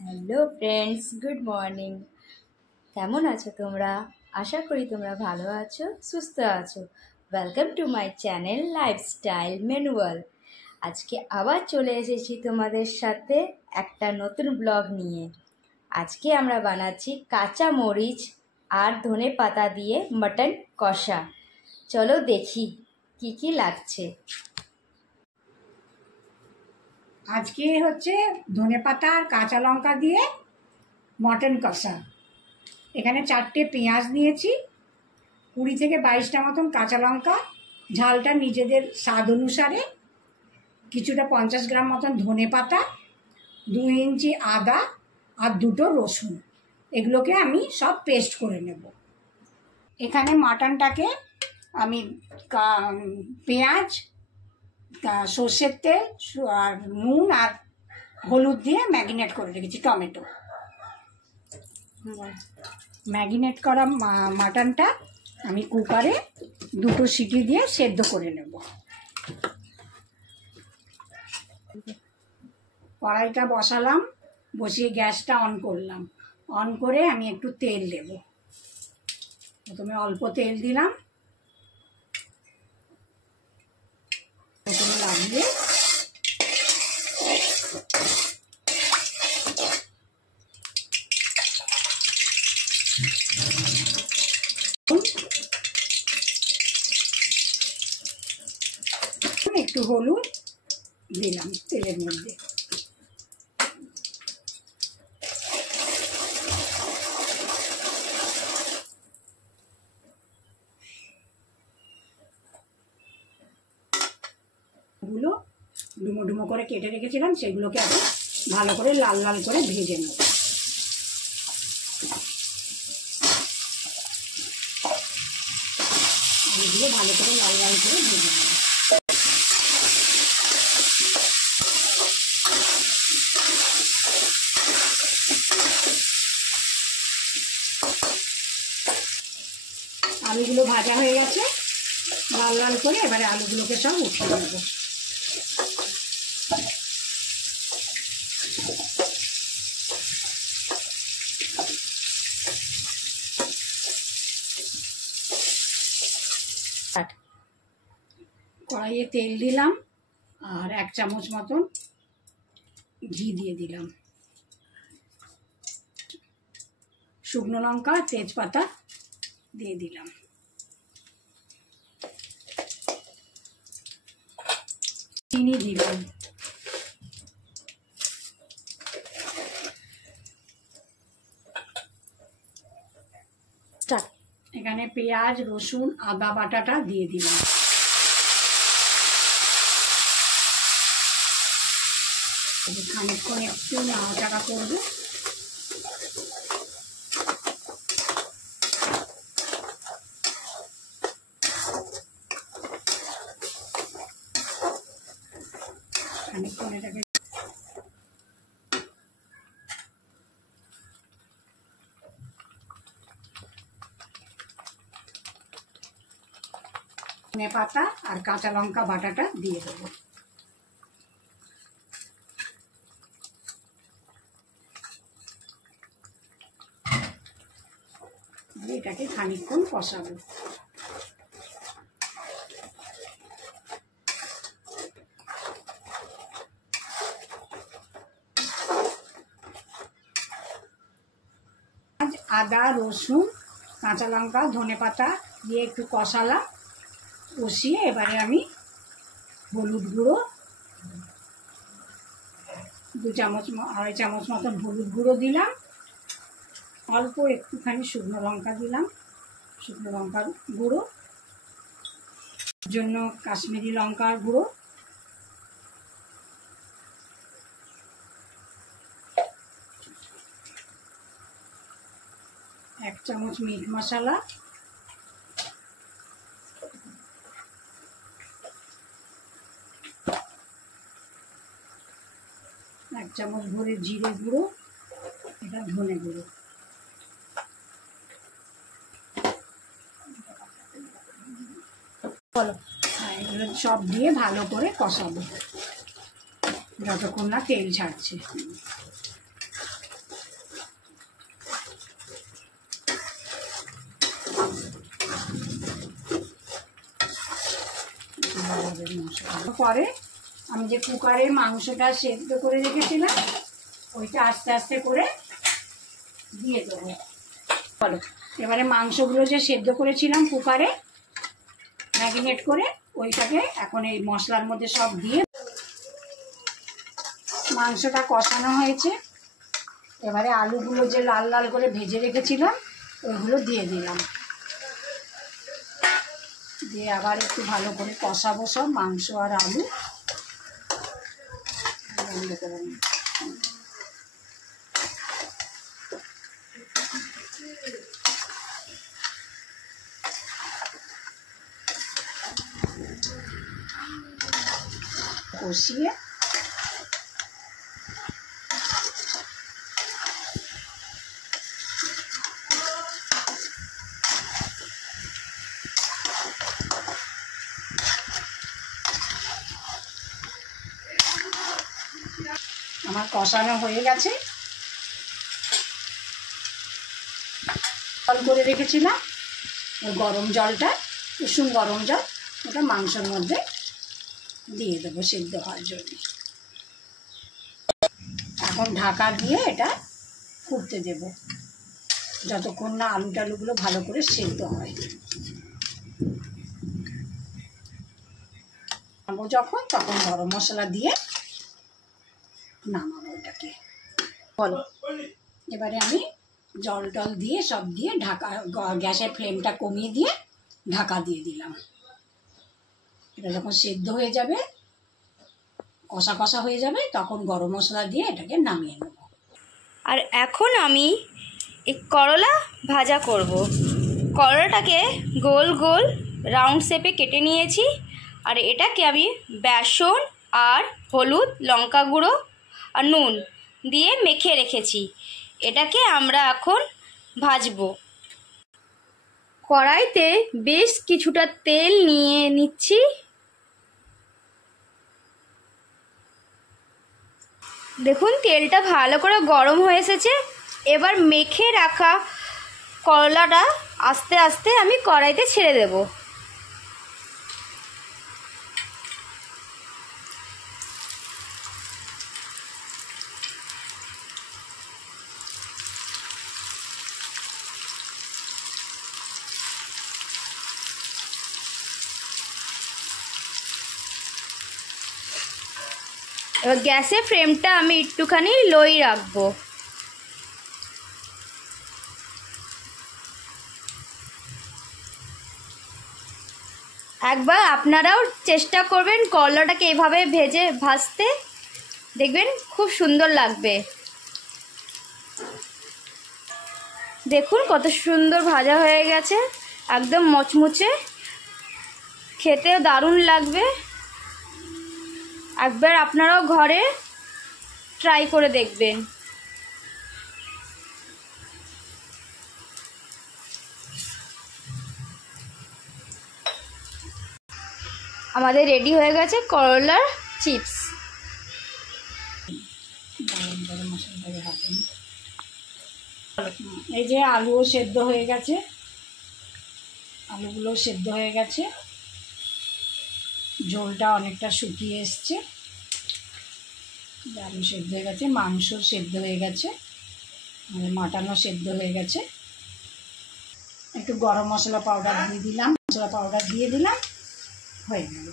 Hello friends, good morning. কেমন আছো তোমরা? আশা করি তোমরা ভালো আছো, সুস্থ আছো। Welcome to my channel lifestyle manual. আজকে আবার চলে এসেছি তোমাদের সাথে একটা নতুন ব্লগ নিয়ে। আজকে আমরা বানাচ্ছি কাঁচা মরিচ আর ধনে পাতা দিয়ে মটন কষা। চলো দেখি কি কি লাগছে। আজকে হচ্ছে ধনেপাতা আর কাঁচা লঙ্কা দিয়ে মটন কষা। এখানে 4টে পেঁয়াজ নিয়েছি, 20 থেকে 22টা মতন কাঁচা লঙ্কা, ঝালটা নিজেদের স্বাদ অনুসারে, কিছুটা 50 গ্রাম মতন ধনেপাতা, 2 ইঞ্চি আদা আর 2টো রসুন। এগুলোকে আমি সব পেস্ট করে নেব। এখানে মাটনটাকে আমি পেঁয়াজ, সর্ষের তেল আর নুন আর হলুদ দিয়ে ম্যারিনেট করে রেখেছি। টমেটো ম্যারিনেট করা মাটনটা আমি কুকারে 2টো সিটি দিয়ে সেদ্ধ করে নেব। কড়াইটা বসালাম, বসিয়ে গ্যাসটা অন করলাম। অন করে আমি একটু তেল দেব। প্রথমে অল্প তেল দিলাম, প্রথমে লাগিয়ে একটু হলুদ দিলাম তেলের মধ্যে। গুলো ডুমো ডুমো করে কেটে রেখেছিলাম, সেগুলোকে আমি ভালো করে লাল লাল করে ভেজে নেব। এগুলো ভালো করে লাল লাল করে ভেজে নেব। আলুগুলো ভাজা হয়ে গেছে লাল লাল করে। এবারে আলুগুলোকে সব উঠিয়ে নেব। কড়াইয়ে তেল দিলাম আর 1 চামচ মতন ঘি দিয়ে দিলাম। শুকনো লঙ্কা, তেজপাতা দিয়ে দিলাম। চিনি দিলাম। এখানে পেঁয়াজ, রসুন, আদা বাটাটা দিয়ে দিলাম। খানিকক্ষণ একটু নাড়াচাড়া করবো। খানিকক্ষণ এটাকে ধনে পাতা আর কাঁচা লঙ্কা বাটাটা দিয়ে দেবো। এটাকে খানিকক্ষণ কষাবো। আদা, রসুন, কাঁচা লঙ্কা, ধনে পাতা দিয়ে একটু কষালাম। কষিয়ে এবারে আমি হলুদ গুঁড়ো 2-2.5 চামচ মতন হলুদ গুঁড়ো দিলাম। অল্প একটুখানি শুকনো লঙ্কা দিলাম, শুকনো লঙ্কার গুঁড়ো, জন্য কাশ্মীরি লঙ্কার গুঁড়ো, এক চামচ মিট মশলা, এক চামচ ভরে জিরে গুঁড়ো, এটা ধনে গুঁড়ো। বলো, এগুলো সব দিয়ে ভালো করে কষাবো যতক্ষণ না তেল ছাড়ছে। পরে আমি যে কুকারে মাংসটা সেদ্ধ করে রেখেছিলাম ওইটা আস্তে আস্তে করে দিয়ে দেবো। বলো, এবারে মাংসগুলো যে সেদ্ধ করেছিলাম কুকারে ম্যারিনেট করে ওইটাকে এখন এই মশলার মধ্যে সব দিয়ে মাংসটা কষানো হয়েছে। এবারে আলুগুলো যে লাল লাল করে ভেজে রেখেছিলাম ওইগুলো দিয়ে দিলাম, দিয়ে আবার একটু ভালো করে কষাবো সব মাংস আর আলু। বন্ধ করে নিই। কষিয়ে আমার কষানো হয়ে গেছে। জল করে রেখেছিলাম ওই গরম জলটা, কুসুম গরম জল, ওটা মাংসের মধ্যে দিয়ে দেবো সিদ্ধ হওয়ার জন্য। এখন ঢাকা দিয়ে এটা ফুটতে দেব যতক্ষণ না আলু টালুগুলো ভালো করে সিদ্ধ হয়। যখন তখন গরম মশলা দিয়ে নামাবো এটাকে। বলো, এবারে আমি জল টল দিয়ে সব দিয়ে ঢাকা, গ্যাসের ফ্লেমটা কমিয়ে দিয়ে ঢাকা দিয়ে দিলাম। এটা যখন সেদ্ধ হয়ে যাবে, কষা কষা হয়ে যাবে, তখন গরম মশলা দিয়ে এটাকে নামিয়ে নেব। আর এখন আমি এই করলা ভাজা করব। করলাটাকে গোল গোল রাউন্ড শেপে কেটে নিয়েছি, আর এটাকে আমি বেসন আর হলুদ, লঙ্কা গুঁড়ো আর নুন দিয়ে মেখে রেখেছি। এটাকে আমরা এখন ভাজবো। কড়াইতে বেশ কিছুটা তেল নিয়ে নিচ্ছি। দেখুন তেলটা ভালো করে গরম হয়ে এসেছে। এবার মেখে রাখা করলাটা আস্তে আস্তে আমি কড়াইতে ছেড়ে দেব। এবার গ্যাসের ফ্লেমটা আমি একটুখানি লোই রাখবো। একবার আপনারাও চেষ্টা করবেন করলাটাকে এভাবে ভাজতে, দেখবেন খুব সুন্দর লাগবে। দেখুন কত সুন্দর ভাজা হয়ে গেছে, একদম মচমুচে, খেতেও দারুণ লাগবে। একবার আপনারাও ঘরে ট্রাই করে দেখবেন। আমাদের রেডি হয়ে গেছে করলার চিপস। এই যে আলুও সেদ্ধ হয়ে গেছে, আলুগুলো সেদ্ধ হয়ে গেছে, ঝোলটা অনেকটা শুকিয়ে এসছে। আলু সেদ্ধ হয়ে গেছে, মাংস সেদ্ধ হয়ে গেছে, মাটনও সেদ্ধ হয়ে গেছে। একটু গরম মশলা পাউডার দিয়ে দিলাম, মশলা পাউডার দিয়ে দিলাম, হয়ে গেল।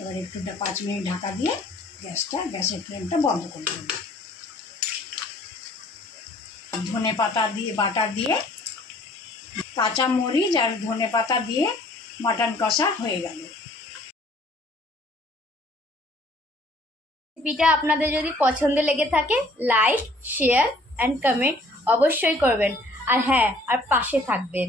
এবার একটু 5 মিনিট ঢাকা দিয়ে গ্যাসের ফ্লেমটা বন্ধ করে দেব। ধনে পাতা দিয়ে বাটা দিয়ে, কাঁচা মরিচ আর ধনে পাতা দিয়ে মাটন কষা হয়ে গেল। রেসিপিটা আপনাদের যদি পছন্দ লেগে থাকে, লাইক, শেয়ার অ্যান্ড কমেন্ট অবশ্যই করবেন। আর হ্যাঁ, আর পাশে থাকবেন।